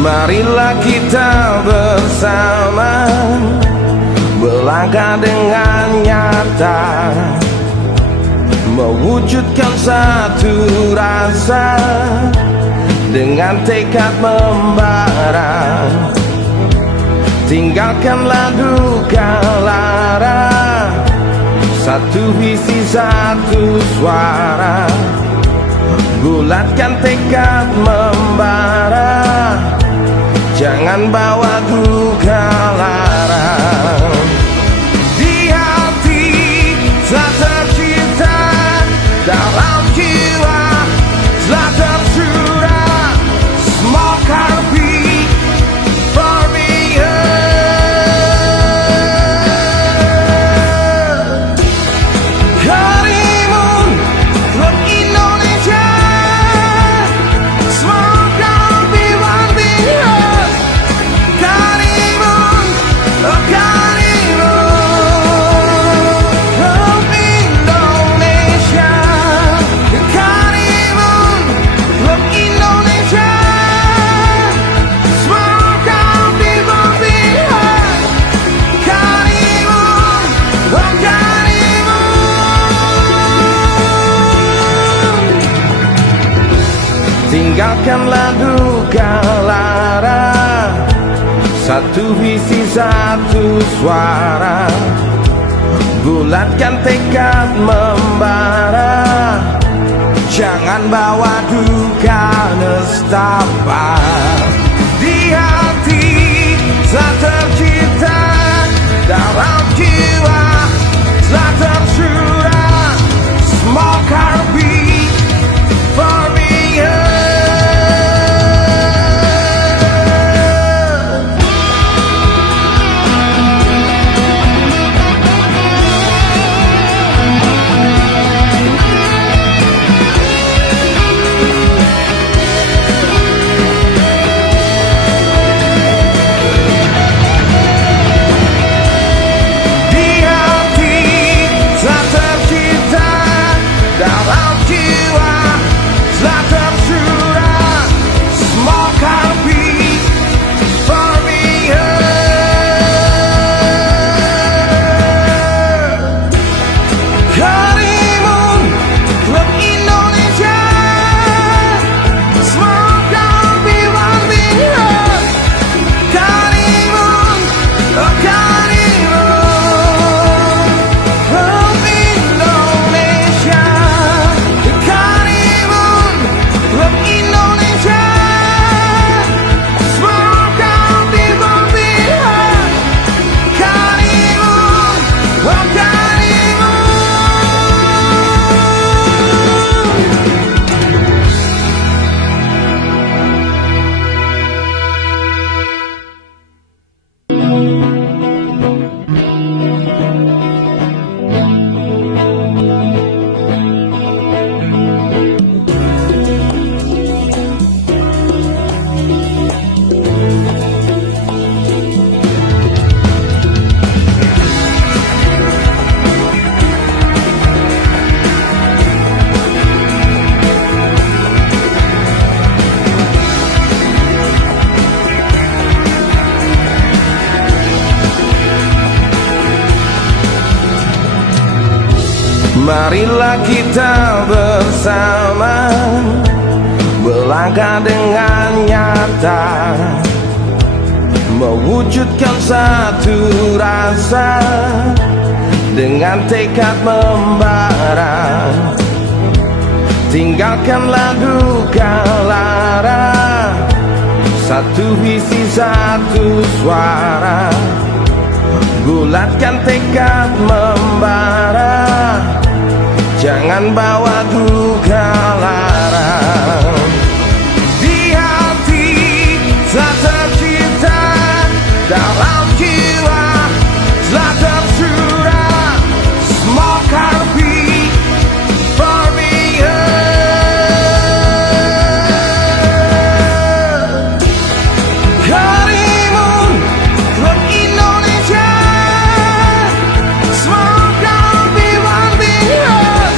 Marilah kita bersama melangkah dengan nyata, mewujudkan satu rasa dengan tekad membara. Tinggalkanlah duka lara, satu visi satu suara. Bulatkan tekad membara, jangan bawa duka lara. Di hati telah tercipta, dalam jiwa telah tersurat, smoke heartbeat for me. Honeymoon Club Indonesia, smoke heartbeat one big heart. Honeymoon, oh honeymoon Club Indonesia. Honeymoon Club Indonesia, smoke heartbeat one big heart. Honeymoon, oh honeymoon. Tinggalkanlah duka lara, satu visi satu suara. Bulatkan tekad membara, jangan bawa duka nestapa. Di hati telah tercipta, dalam jiwa telah tersurat, smoke heartbeat for me. Di hati telah tercipta, dalam jiwa telah tersurat, smoke heartbeat for me. Honeymoon Club Indonesia, smoke heartbeat one big heart. Honeymoon, oh honeymoon Club Indonesia. Honeymoon Club Indonesia, smoke heartbeat one big heart. Honeymoon, oh honeymoon. Marilah kita bersama melangkah dengan nyata, mewujudkan satu rasa dengan tekad membara. Tinggalkanlah duka lara, satu visi satu suara. Bulatkan tekad membara, jangan bawa duka lara. Di hati telah tercipta, dalam jiwa telah tersurat, smoke heartbeat for me. Honeymoon Club Indonesia, smoke heartbeat one big heart.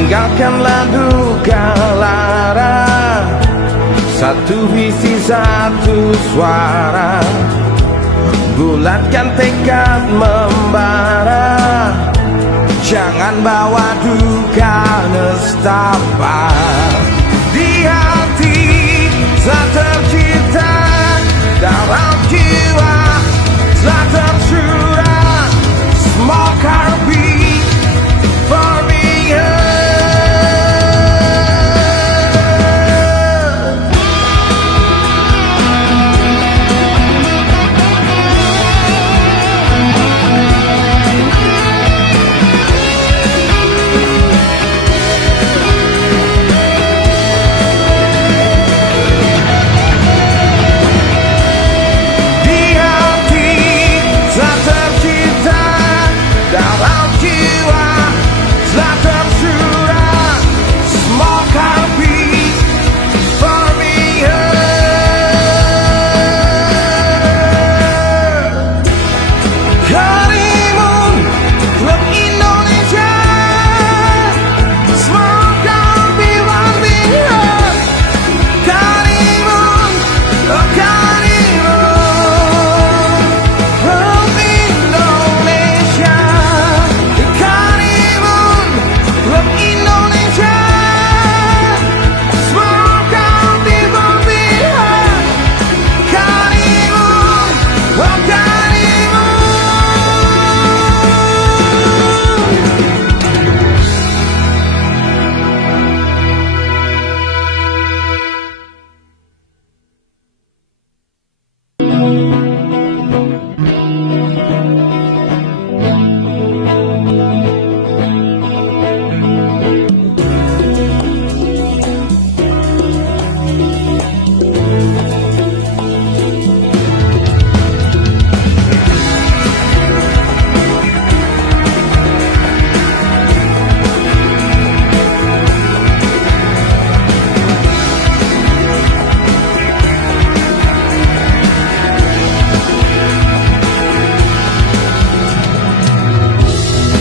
Tinggalkanlah duka lara, satu visi satu suara. Bulatkan tekad membara, jangan bawa duka nestapa. Di hati telah tercipta, dalam jiwa telah tersurat, smoke heartbeat for me.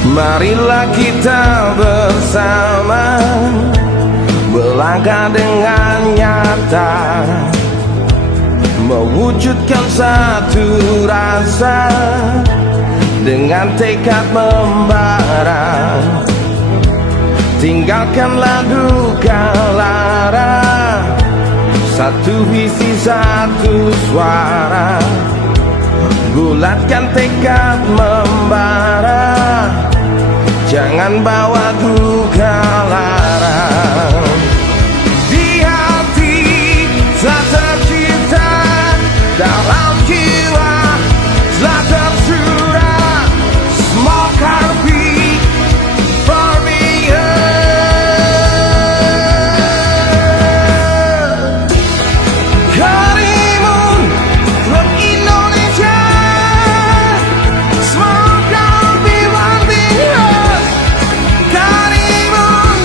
Marilah kita bersama melangkah dengan nyata, mewujudkan satu rasa dengan tekad membara. Tinggalkanlah duka lara, satu visi satu suara. Bulatkan tekad membara, jangan bawa duka lara. Di hati telah tercipta, dalam jiwa telah tersurat, smoke heartbeat for me. Karimun Klub Indonesia, smoke heartbeat one big heart. Karimun,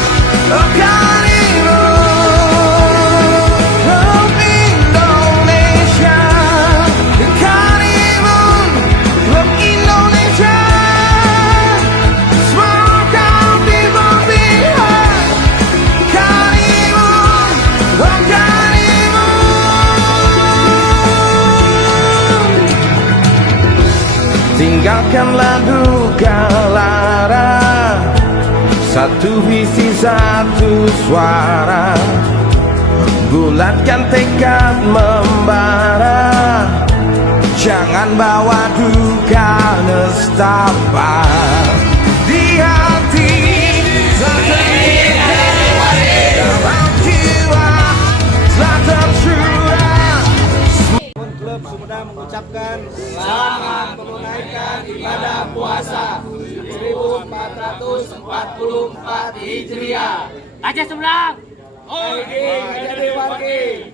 oh Karimun, Klub Indonesia. Karimun, Klub Indonesia, smoke heartbeat one big heart. Karimun, oh Karimun. Tinggalkanlah duka lara, satu visi satu suara. Bulatkan tekad membara, jangan bawa duka nestapa. Di hati telah tercipta, dalam jiwa telah tersurat. Klub Sumedang mengucapkan selamat menunaikan ibadah puasa 1444 Hijriah. Aceh Sumedang. Wargi, jadi wargi.